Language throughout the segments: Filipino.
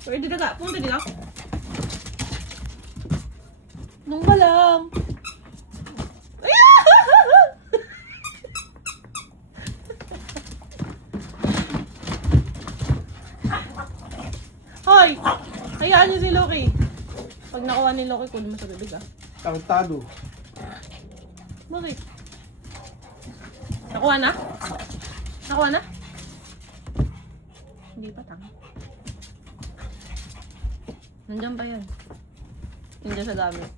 Pwede daga. Punta dito. Nung ka lang. Hoy! Hayaan niyo si Loki. Pag nakuha ni Loki, kunin mo sa bibig ah. Tartado. Bakit? Nakuha na? Nakuha na? Hindi pa tanga. Nandiyan pa yan. Nandiyan sa gamit.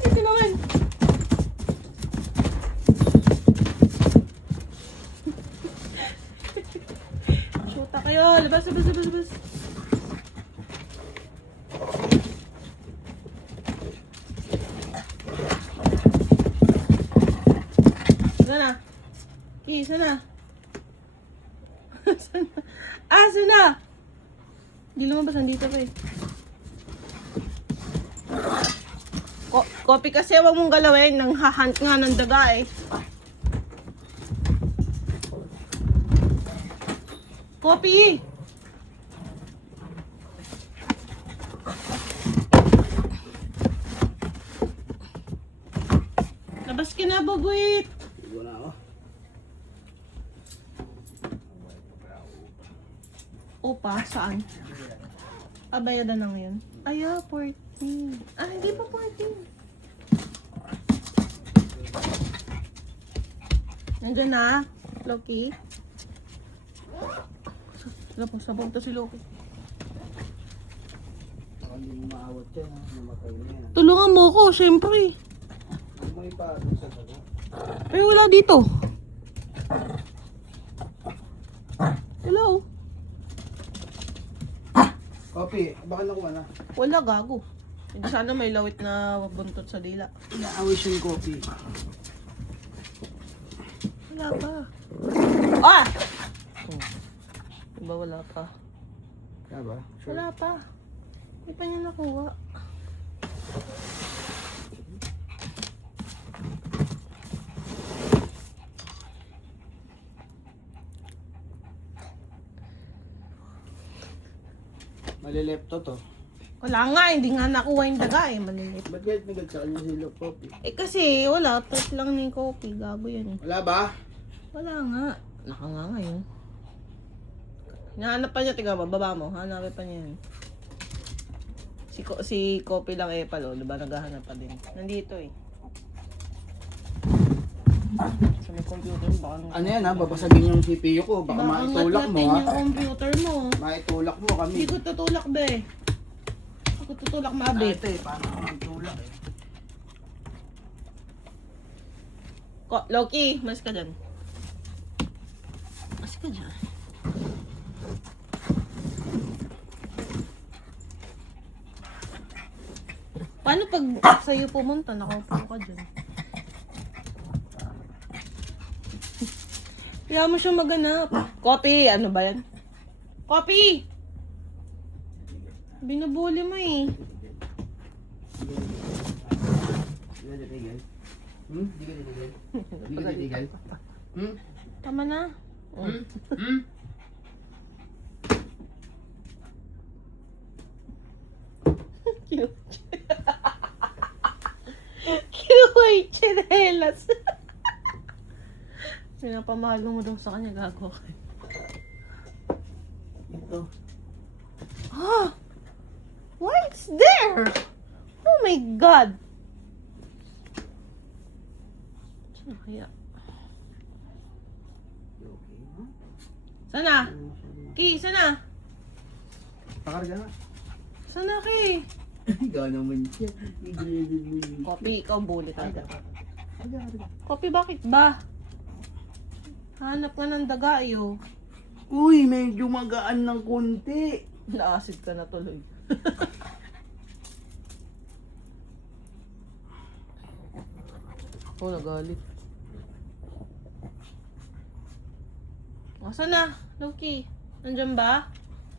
Ito naman! Shoota kayo! Labas, labas, labas, labas! Sana? Okay, sana? Sana? Ah, sana? Hindi lumabas, nandito pa eh. Copy kasi, huwag mong galawin. Nang hahunt nga ng daga eh. Copy! Labas ka na, babuit! Igo na ako. Opa, saan? Abayadan na ngayon. Ay, 14. Ah, hindi pa 14. Nandiyan na, Loki. Sabog to si Loki. Baka hindi mo maawat yan, ha? Namatay na yan. Tulungan mo ko, syempre. Hindi mo ipaadon sa sago. Ay, wala dito. Hello? Copy, baka nakuha na. Wala, gago. Hindi sana may lawit na buntot sa dila. Inaawis yung copy. Wala pa. Ah! Diba wala pa? Kaya ba? Sure. Wala pa. Hindi pa niya nakuha. Malilepto to. Wala nga, hindi nga nakuha yung daga eh. Malilit. Ba't kahit nagagsa kanya si Love Copy? Eh kasi wala, top lang ni Kopi. Gago yan eh. Wala ba? Wala nga. Naka nga ngayon. Hinahanap pa niya, tiga baba mo. Hanapin pa niya yan. Si Kopi lang eh palo, diba? Naghahanap pa din. Nandito eh. Sa may computer, baka... Ano yan ha? Babasagin yung CPU ko. Baka maitulak mo matlatin ha? yung computer mo. Maitulak mo kami. Hindi ko tutulak be. Ako tutulak maabit. Ate, paano ka maitulak eh? Loki, mas ka dyan. Mas ka dyan. Paano pag sa'yo pumunta, nakaupo ka dyan? Kaya mo siya maganap. Copy, ano ba yan? Copy! Binubuli mo eh. Di ka titigil? Di ka titigil? Di ka titigil? Tama na. Kinuha yung chinelas. Pinapamahal mo daw sa kanya, gago ka. Ito. Ah! What's there? Oh my God! Saan kaya? Sana? Ki, sana? Pakarga nga. Sana, Ki? Ikaw naman siya. Copy, ikaw bully talaga. Karga. Copy, bakit ba? Hanap ka ng daga, iyo. Uy, medyo magaan ng konti. Na-acid ka na tuloy. Oh, nagalit. Asa na? Loki, nandyan ba?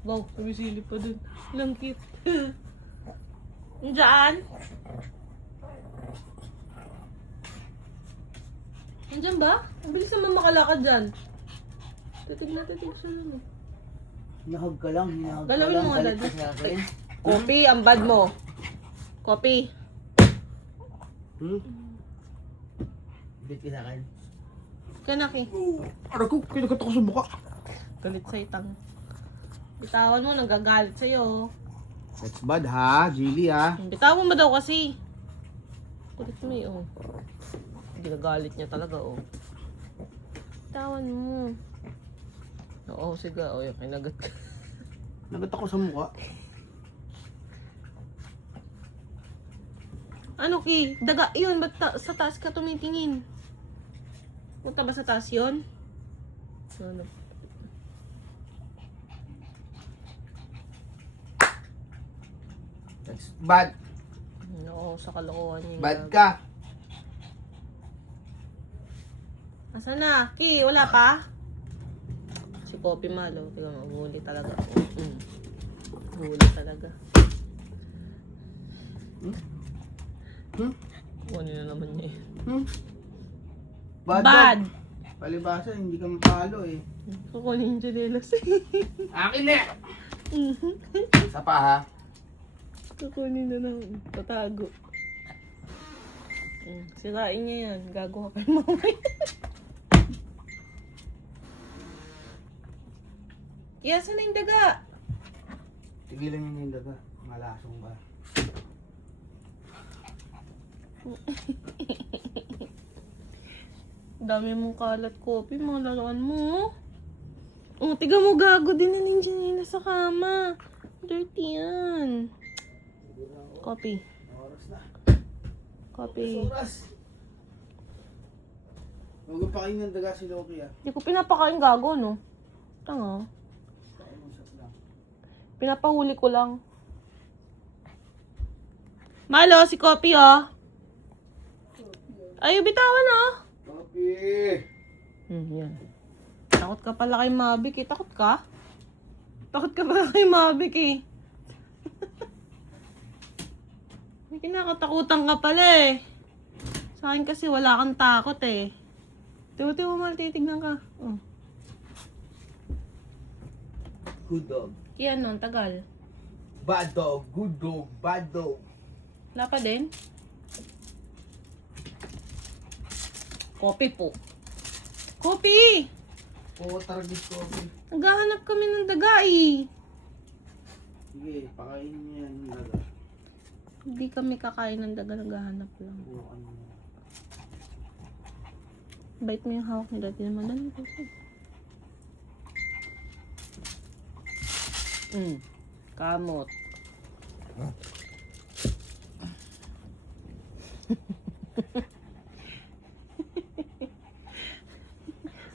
Wow, sumisilip pa dun. Langkit. Nandyan? Nandyan ba? Ang bilis naman makalakad dyan. Titig na titig siya lang eh. Hinahag ka lang, hinahag ka Galawin lang. mo nga, Galit Daddy. ka sa akin. Kopi, ang bad mo. Kopi. Bit ka sa akin. Kanaki. Aray ko, kinagat ako sa buka. Galit sa itang. Bitawan mo, nagagalit sa'yo. That's bad ha, Jilly ha. Bitawan mo daw kasi. Kulit mo eh, oh. Ginagalit niya talaga, oh. Bitawan mo. Oo, sige, oh, yung kinagat ka. Nagat ako sa mukha. Ano, Ki? Daga, yun, ba't sa taas ka tumitingin? Punta ba sa taas yun? Ano? That's bad. Oo, sa kalokohan niya. Bad ka. Asa na? Ki, wala pa? Si Poppy Malo. Tingnan mo, huli talaga. Huli talaga. Huli na naman niya eh. Bad. Bad! Palibasa, hindi ka mapalo eh. Kukunin yung janelas eh. Akin na! Isa pa ha. Kukunin na lang. Patago. Sirain niya yan. Gago ka kay mamay. Saan na yung daga? Tigilan niyo yung daga. Malasong ba? Dami mong kalat kopi, mga laruan mo. Oh, tiga mo gago din na ninja nila sa kama. Dirty yan. Copy. Oras na. Copy. Oras. Huwag pa kayo ng daga si Loki ah. Hindi ko pinapakain gago, no? Tanga. Pinapahuli ko lang. Malo, si Copy, oh. Ay, bitawan, oh. Loki! Yan. Takot ka pala kay Mavic, eh. Takot ka? Takot ka pala kay Mavic, eh. May kinakatakutan ka pala, eh. Sa akin kasi wala kang takot, eh. Tuti mo mal, titignan ka. Oh. Good dog. Kaya ano, ang tagal. Bad dog. Good dog. Bad dog. Wala pa din? Kopi po. Kopi! Oo, taragis ko. Naghahanap kami ng daga, eh. Sige, pakainin niyo yan ng daga. Hindi kami kakain ng daga, naghahanap lang. Bukan mo. Bite mo yung hawak ni Daddy naman. Dali, dali. Kamot.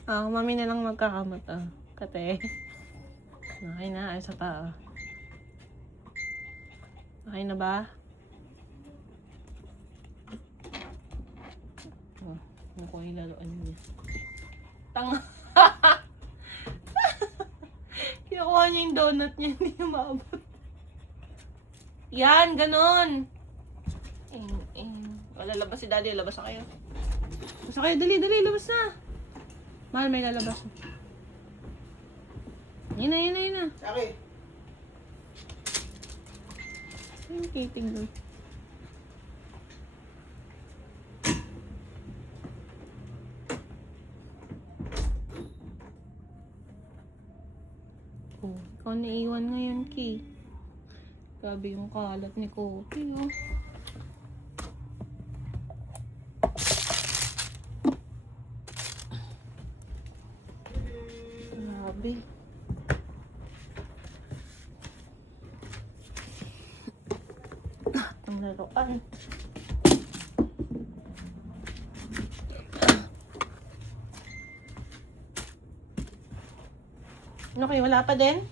Mami na lang magkakamot, ah. Kate. Okay na, ayos sa tao. Okay na ba? Oh, naku, ilaluan niya. Tanga. Kinukuha niya yung donut niya, hindi niya maabot. Yan, ganon. Wala, labas si Daddy, labas na kayo. Labas na kayo, dali, dali, labas na. Mahal, may lalabas. Yun na, yun na, yun na. Okay. Yung kiting doon. Oh, ikaw naiwan ngayon, Ki. Grabe yung kalat ni Kopi, oh. Grabe. Ang laruan. Ano kayo? Wala pa din?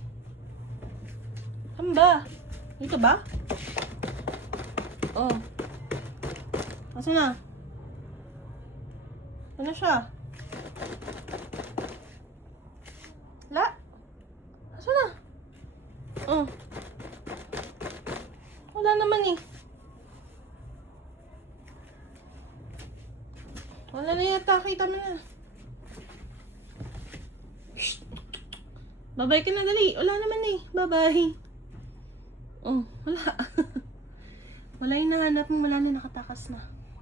Saan ba? Dito ba? Oh. Asa na? Ano siya? La? Asa na? Oh. Wala naman eh. Wala na yata. Kita mo na. Shh. Bye-bye ka na, dali. Wala naman eh. Bye-bye. Oh, wala. Wala yung nahanap mo. Wala na, nakatakas na.